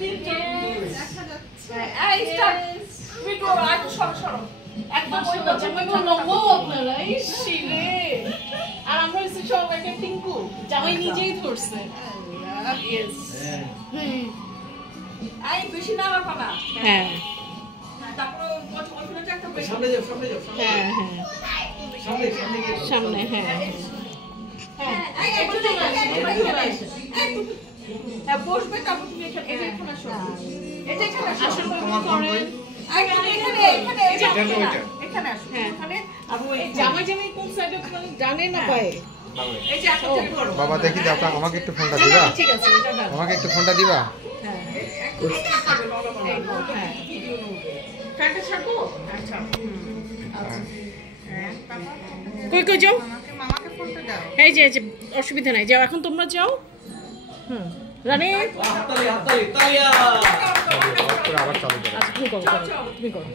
এই স্টার্ট তুমি তো আজ সরো একদম ওই জামাই বল নমো আপনারা এই শিরে আর আমরা হচ্ছে সব একটা টিঙ্কু জামাই নিজেই ধরছে ইয়েস আই বেশি না রাখো না হ্যাঁ তারপর ওইখানে একটা সামনে যাও হ্যাঁ সামনে হ্যাঁ বসবে তারপর তুমি এখানে আসো এটা এখানে আসো এখানে আসো এখানে জামাই কোন সাইডে জানে না পায় এই যে বাবা দেখি দাও আমাকে একটু ফোনটা দিবা ঠিক আছে আমাকে একটু ফোনটা দিবা হ্যাঁ কাটা ছাড়বো আচ্ছা কই যাও মামাকে ফোনটা দাও এই যে অসুবিধা নাই যাও এখন তোমরা যাও রানী আবার চালু করো আচ্ছা তুমি করো